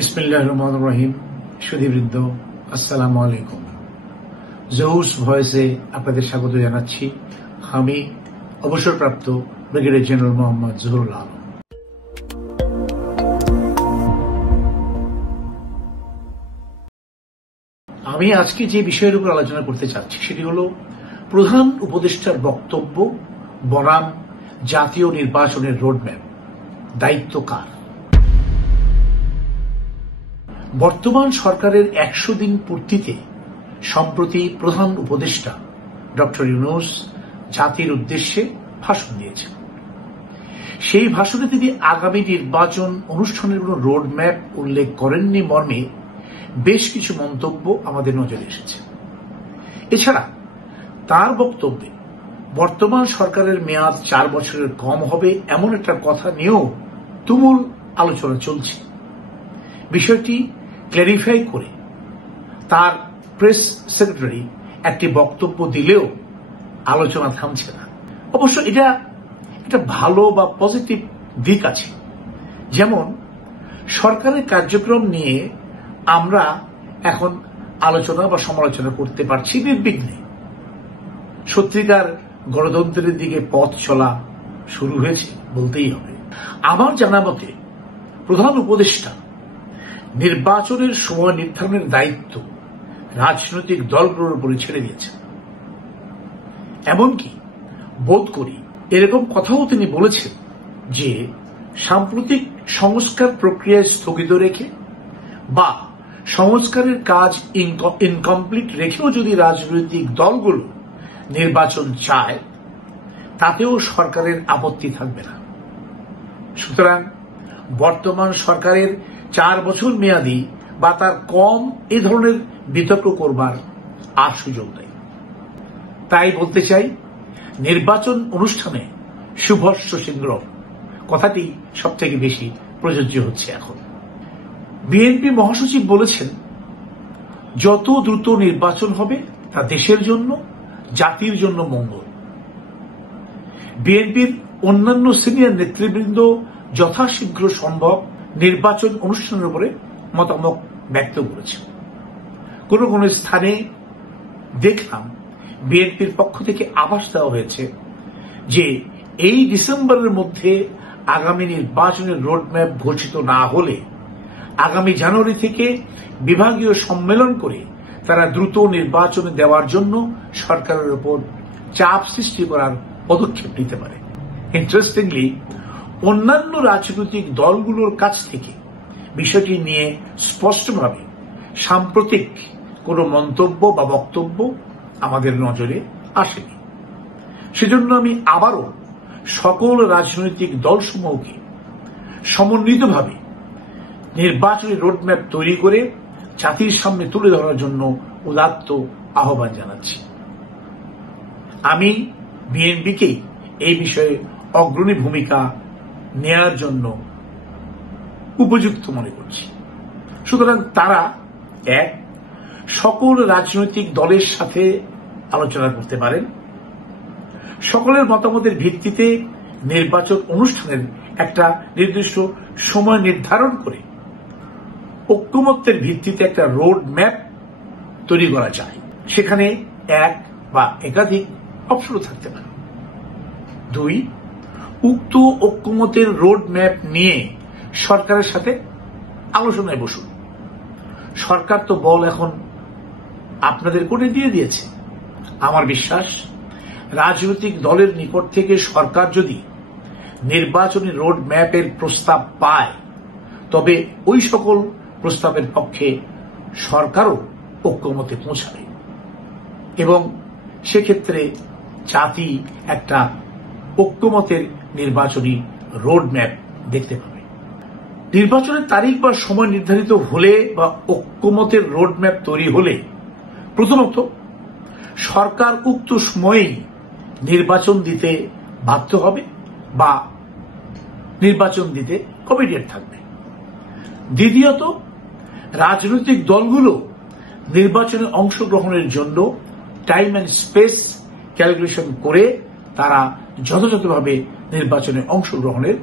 বিসমিল্লাহির রহমানির রহিম। সুধীবৃন্দ, আসসালামু আলাইকুম। জহুস ভয়েসে আপনাদের স্বাগত জানাচ্ছি। আমি অবসরপ্রাপ্ত ব্রিগেডিয়ার জেনারেল মোহাম্মদ জহুরুল আলম। আমি আজকে যে বিষয়ের উপর আলোচনা করতে চাচ্ছি সেটি হল প্রধান উপদেষ্টার বক্তব্য বনাম জাতীয় নির্বাচনের রোডম্যাপ। দায়িত্ব কার? বর্তমান সরকারের ১০০ দিন পূর্তিতে সম্প্রতি প্রধান উপদেষ্টা ডক্টর ইউনূস জাতির উদ্দেশ্যে ভাষণ দিয়েছেন। সেই ভাষণে তিনি আগামী নির্বাচন অনুষ্ঠানের কোন রোডম্যাপ উল্লেখ করেননি মর্মে বেশ কিছু মন্তব্য আমাদের নজরে এসেছে। এছাড়া তার বক্তব্যে বর্তমান সরকারের মেয়াদ ৪ বছরের কম হবে এমন একটা কথা নিয়েও তুমুল আলোচনা চলছে। বিষয়টি ক্ল্যারিফাই করে তার প্রেস সেক্রেটারি একটি বক্তব্য দিলেও আলোচনা থামছে না। অবশ্য এটা একটা ভালো বা পজিটিভ দিক আছে। যেমন সরকারের কার্যক্রম নিয়ে আমরা এখন আলোচনা বা সমালোচনা করতে পারছি নির্বিঘ্নে। সত্যিকার গণতন্ত্রের দিকে পথ চলা শুরু হয়েছে বলতেই হবে। আমার জানা মতে প্রধান উপদেষ্টা নির্বাচনের সময় নির্ধারণের দায়িত্ব রাজনৈতিক দলগুলোর উপরে ছেড়ে দিয়েছেন। এমনকি বোধ করি এরকম কথাও তিনি বলেছেন যে সাম্প্রতিক সংস্কার প্রক্রিয়া স্থগিত রেখে বা সংস্কারের কাজ ইনকমপ্লিট রেখেও যদি রাজনৈতিক দলগুলো নির্বাচন চায় তাতেও সরকারের আপত্তি থাকবে না। সুতরাং বর্তমান সরকারের ৪ বছর মেয়াদী বা তার কম এ ধরনের বিতর্ক করবার আর সুযোগ নেই। তাই বলতে চাই, নির্বাচন অনুষ্ঠানে শুভস্য শীঘ্রম কথাটি সবথেকে বেশি প্রযোজ্য হচ্ছে এখন। বিএনপি মহাসচিব বলেছেন, যত দ্রুত নির্বাচন হবে তা দেশের জন্য, জাতির জন্য মঙ্গল। বিএনপির অন্যান্য সিনিয়র নেতৃবৃন্দ যথাশীঘ্র সম্ভব নির্বাচন অনুষ্ঠানের উপরে মতামত ব্যক্ত করেছেন। কোন কোন স্থানে দেখলাম বিএনপির পক্ষ থেকে আভাস দেওয়া হয়েছে যে এই ডিসেম্বরের মধ্যে আগামী নির্বাচনের রোডম্যাপ ঘোষিত না হলে আগামী জানুয়ারি থেকে বিভাগীয় সম্মেলন করে তারা দ্রুত নির্বাচনে দেওয়ার জন্য সরকারের উপর চাপ সৃষ্টি করার পদক্ষেপ নিতে পারে। ইন্টারেস্টিংলি অন্যান্য রাজনৈতিক দলগুলোর কাছ থেকে বিষয়টি নিয়ে স্পষ্টভাবে সাম্প্রতিক কোন মন্তব্য বা বক্তব্য আমাদের নজরে আসেনি। সেজন্য আমি আবারও সকল রাজনৈতিক দলসমূহকে সমন্বিতভাবে নির্বাচনী রোডম্যাপ তৈরি করে জাতির সামনে তুলে ধরার জন্য উদাত্ত আহ্বান জানাচ্ছি। আমি বিএনপিকেই এই বিষয়ে অগ্রণী ভূমিকা নেয়ার জন্য উপযুক্ত মনে করছি। সুতরাং তারা সকল রাজনৈতিক দলের সাথে আলোচনা করতে পারেন, সকলের মতামতের ভিত্তিতে নির্বাচন অনুষ্ঠানের একটা নির্দিষ্ট সময় নির্ধারণ করে ঐকমত্যের ভিত্তিতে একটা রোড ম্যাপ তৈরি করা যায়। সেখানে এক বা একাধিক অপশনও থাকতে পারে। ২, উক্ত ঐকমত্যের রোড ম্যাপ নিয়ে সরকারের সাথে আলোচনায় বসুন। সরকার তো বল এখন আপনাদের কোণে দিয়ে দিয়েছে। আমার বিশ্বাস, রাজনৈতিক দলের নিকট থেকে সরকার যদি নির্বাচনী রোড ম্যাপের প্রস্তাব পায় তবে ওই সকল প্রস্তাবের পক্ষে সরকারও ঐকমত্যে পৌঁছাবে এবং সেক্ষেত্রে জাতি একটা ঐকমত্যের নির্বাচনী রোড ম্যাপ দেখতে পাবে। নির্বাচনের তারিখ বা সময় নির্ধারিত হলে বা ঐকমত্যের রোড ম্যাপ তৈরি হলে প্রথমত সরকার উক্ত সময়েই নির্বাচন দিতে বাধ্য হবে বা নির্বাচন দিতে কমিটেড থাকবে। দ্বিতীয়ত রাজনৈতিক দলগুলো নির্বাচনে অংশগ্রহণের জন্য টাইম অ্যান্ড স্পেস ক্যালকুলেশন করে তারা যথাযথভাবে নির্বাচনে অংশগ্রহণের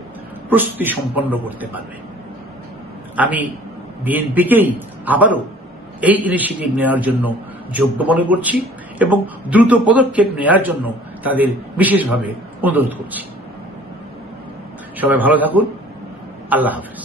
প্রস্তুতি সম্পন্ন করতে পারবে। আমি বিএনপিকেই আবারও এই ইনিশিয়েটিভ নেওয়ার জন্য যোগ্য মনে করছি এবং দ্রুত পদক্ষেপ নেওয়ার জন্য তাদের বিশেষভাবে অনুরোধ করছি। সবাই ভালো থাকুন। আল্লাহ হাফেজ।